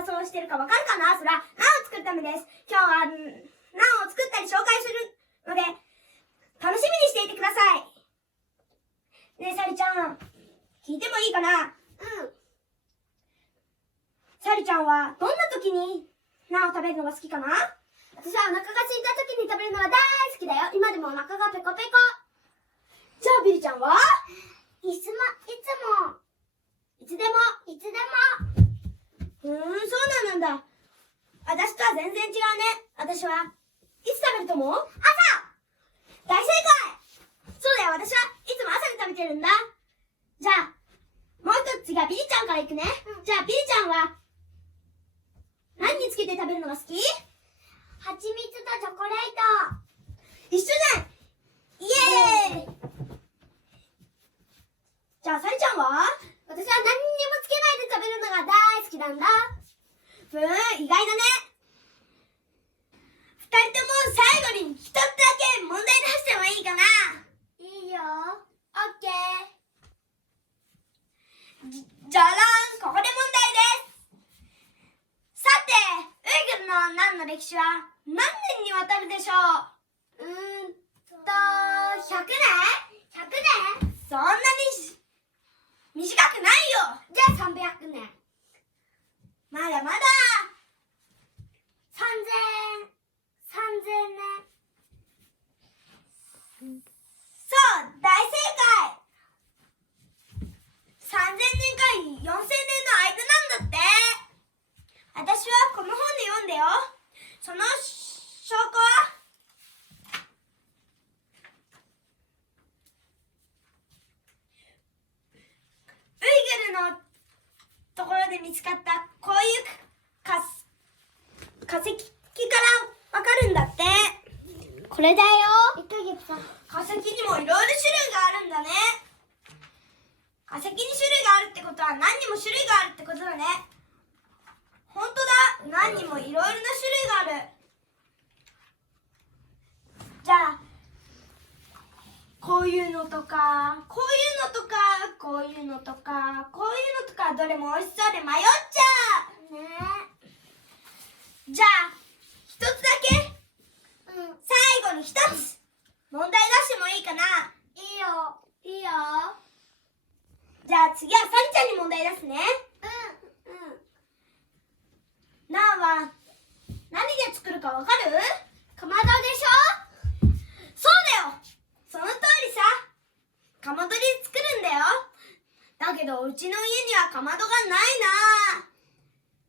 仮装してるかわかるかな？そら、ナンを作るためです。今日は、ナンを作ったり紹介するので、楽しみにしていてください。ねえ、サリちゃん、聞いてもいいかな？サリちゃんは、どんな時に、ナンを食べるのが好きかな？私はお腹が空いた時に食べるのが大好きだよ。今でもお腹がペコペコ。じゃあ、ビリちゃんは？いつも、いつでも。そうなんだ。私とは全然違うね。私はいつ食べると思う？朝！大正解！そうだよ、私はいつも朝に食べてるんだ。じゃあ、もう一つ次はビリちゃんからいくね。じゃあ、ビリちゃんは、何につけて食べるのが好き？蜂蜜とチョコレート。一緒じゃん！イエーイ！じゃあ、サリちゃんは？私は何にもつけないで食べるのが大好きなんだ。意外だね。二人とも最後に一つだけ問題出してもいいかな？いいよ。オッケー。じゃらん、ここで問題です。さて、ウイグルのナンの歴史は何年にわたるでしょう100年 ?100 年そんなに短くないよ。じゃあ300年。まだまだ。3000年。そう、大正解。3000年から4000年の間なんだって。私はこの本で読んだよ。その証拠はウイグルのところで見つかったこういう化石からわかるんだって。これだよ。1ヶ月か。化石にもいろいろ種類があるんだね。化石に種類があるってことは何にも種類があるってことだね。ほんとだ。何にもいろいろな種類がある。じゃあ、こういうのとか、こういうのとか、こういうのとか、こういうのとか、どれも美味しそうで迷っちゃう。ねじゃあ、一つだけ、うん。最後に一つ、問題出してもいいかな？いいよ。じゃあ次はサリちゃんに問題出すね。ナンは何で作るかわかる？かまどでしょ？そうだよ！その通りさ。かまどで作るんだよ。だけどうちの家にはかまどがないな。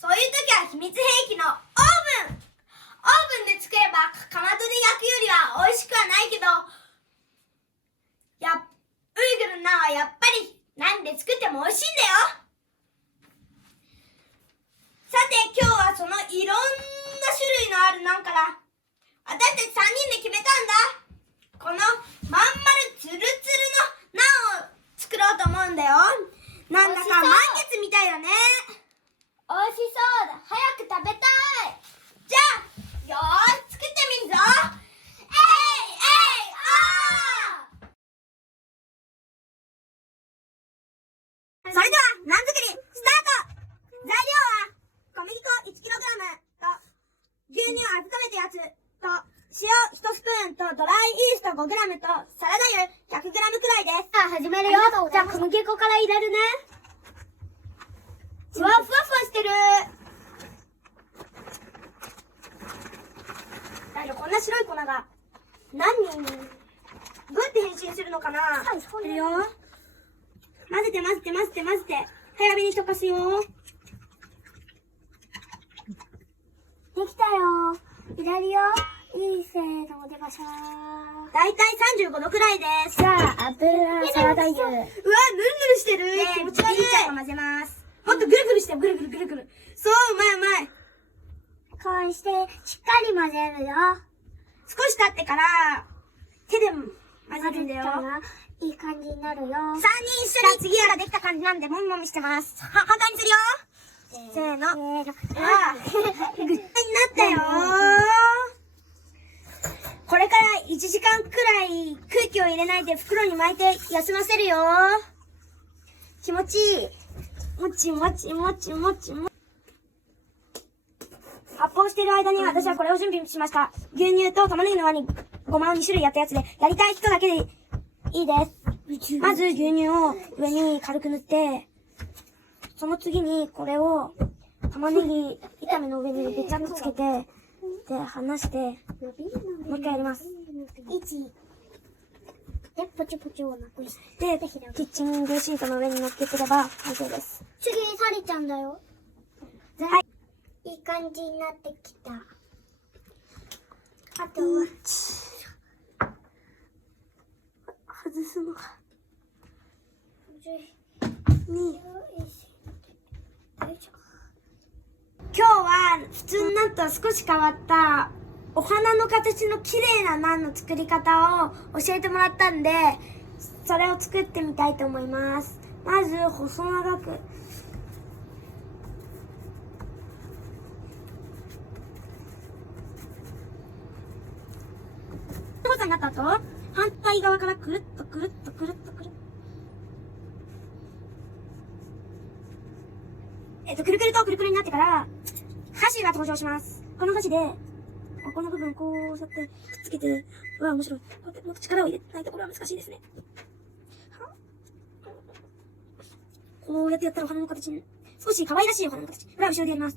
そういう時は秘密兵器のオーブンで作ればかまどで焼くよりは美味しくはないけど、ウイグルのナンはやっぱり何で作っても美味しいんだよ。さて今日はそのいろんな種類のあるナンから私たち3人で決めたんだ。このまん丸ツルツルのナンを作ろうと思うんだよ。なんだか満月みたいだね。美味しそうだ。早く食べたい。じゃあよーし作ってみるぞ。それではナン作りスタート。材料は小麦粉 1kg と牛乳を温めたやつと塩1スプーンとドライイースト 5g とサラダ油 100g くらいです。始めるよ。じゃあ小麦粉から入れるね。うわ、ふわふわしてる。だけどこんな白い粉が何にどうやって変身するのかな？いるよ。混ぜて。早めに溶かすよ。できたよ。入れるよ。いいせーのでばしゃー。だいたい35度くらいです。じゃあ油サラダ油。うわ、ぬるぬるしてる。気持ち悪い。ビリちゃんが混ぜます。もっとぐるぐるして、ぐるぐる。そう、うまい。こうしてしっかり混ぜるよ。少し経ってから手で混ぜるんだよ。いい感じになるよ。3人一緒に次はできた感じなんでもみもみしてます。反対にするよ。せーの。うわ、ぐったになったよ。これから1時間くらい空気を入れないで袋に巻いて休ませるよ。気持ちいい。もち。こうしている間に私はこれを準備しました。牛乳と玉ねぎの輪にごまを2種類やったやつで、やりたい人だけでいいです。まず牛乳を上に軽く塗って、その次にこれを玉ねぎ炒めの上にべちゃっとつけて、で、離して、もう一回やります。で、ポチポチをなくしで、キッチングシートの上に乗っけてれば完成です。次、サリちゃんだよ。はい。いい感じになってきた。あとは、外すのが。2、今日は普通のナンとは少し変わったお花の形の綺麗なナンの作り方を教えてもらったんで、それを作ってみたいと思います。まず細長く。細さになった後、反対側からくるっとくるっとくるっとくるっと。くるくるとくるくるになってから、箸が登場します。この箸で、ここの部分こうやってくっつけて、うわ、面白い。こうやってもっと力を入れないところは難しいですね。こうやってやったらお花の形に、少し可愛らしいお花の形。これは後ろでやります。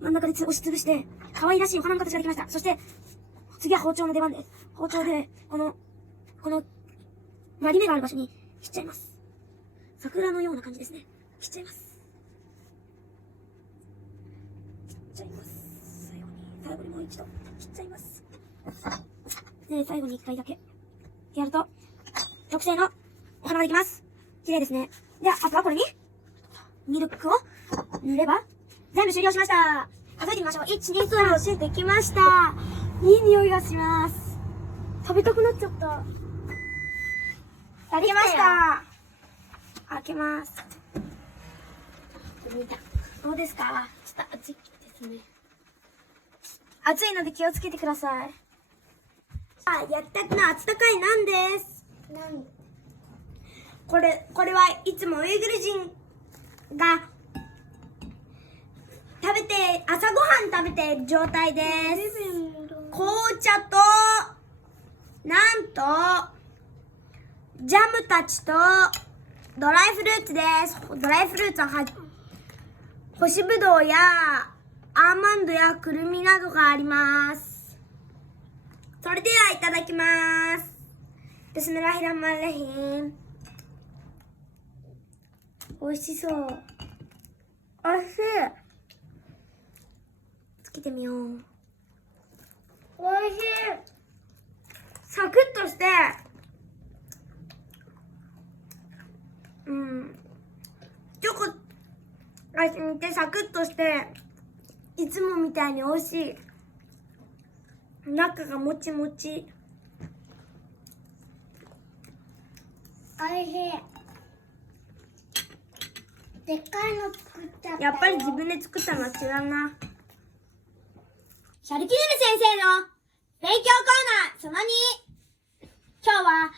真ん中で押しつぶして、可愛らしいお花の形ができました。そして、次は包丁の出番です。包丁で、この割り目がある場所に切っちゃいます。桜のような感じですね。切っちゃいます。最後にもう一度切っちゃいます。で、最後に一回だけやると、特製のお花ができます。綺麗ですね。で、あとはこれに、ミルクを塗れば、全部終了しました。数えてみましょう。1、2、3、4、できました。いい匂いがします。食べたくなっちゃった。できました。開けます。どうですか？ちょっと熱いですね。熱いので気をつけてください。やったての温かいナンです。これはいつもウイグル人が朝ごはん食べている状態です。紅茶と、なんと、ジャムたちと、ドライフルーツです。ドライフルーツは干しぶどうや、アーモンドやくるみなどがあります。それではいただきます。ビスミラヒラマンラヒン。美味しそう。美味しい。つけてみよう。美味しい。サクッとして、チョコが染みてサクッとして、いつもみたいに美味しい。中がもちもち。おいしい。でっかいの作っちゃったよ。やっぱり自分で作ったのは違うな。シャルキヌル先生の勉強コーナーその2。今日は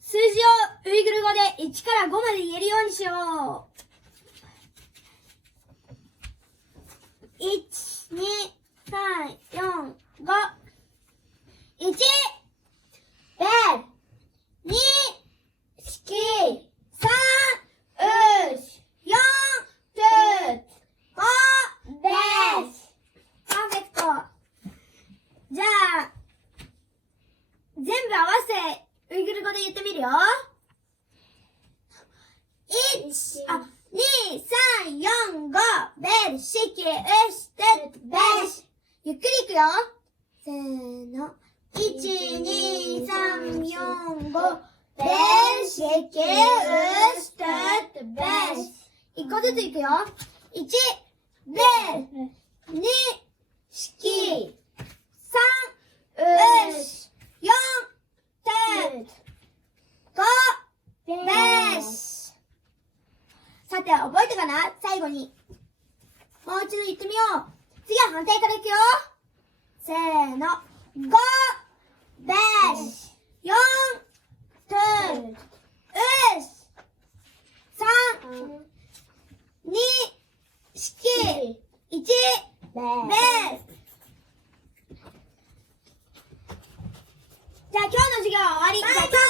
数字をウイグル語で1から5まで言えるようにしよう。1、2、3、4、5。1、ベル、2、スキー、3、ウーシ、4、トゥーツ、5、ベース。パーフェクト。じゃあ、全部合わせ、ウイグル語で言ってみるよ。1、2、3、4、5、ベル、シキ、ウシ、トゥーツ、ベース。ゆっくりいくよ。せーの。1、2、3、4、5、ベル、シキ、ウシ、トゥーツ、ベース。1個ずついくよ。1、ベル、2、シキ、3、ウシ、4、トゥーツ、5、ベース。さて、覚えたかな？最後に。もう一度言ってみよう。次は反対からいくよ。せーの。5、ベース。4、トゥーツ、ウシ、3、2、シキ、1、ベース。授業終わり。バイバイ。